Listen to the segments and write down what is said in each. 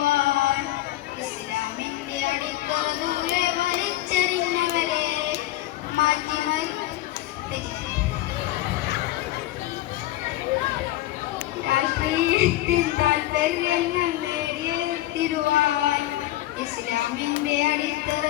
നേടിയെടുത്തിടുവാൻ ഇസ്ലാമിന്റെ അടിത്തറ ദൂരെ താല്പര്യങ്ങൾ നേടിയെത്തിരുവാൻ ഇസ്ലാമിന്റെ അടിത്തറ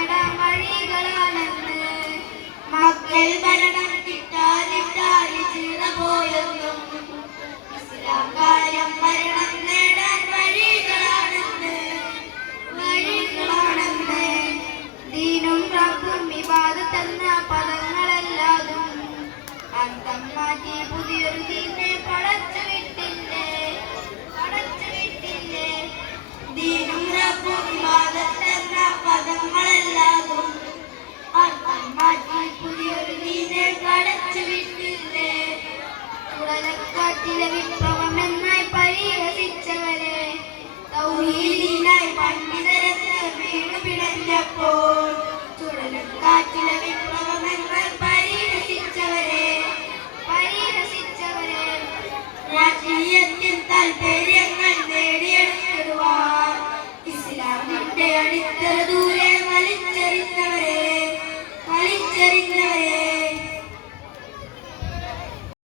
താൽപര്യങ്ങൾ നേടിയെടുത്തിടുവാൻ ഇസ്ലാമിന്റെ അടിത്തറ ദൂരെ വലിച്ചെറിഞ്ഞവർ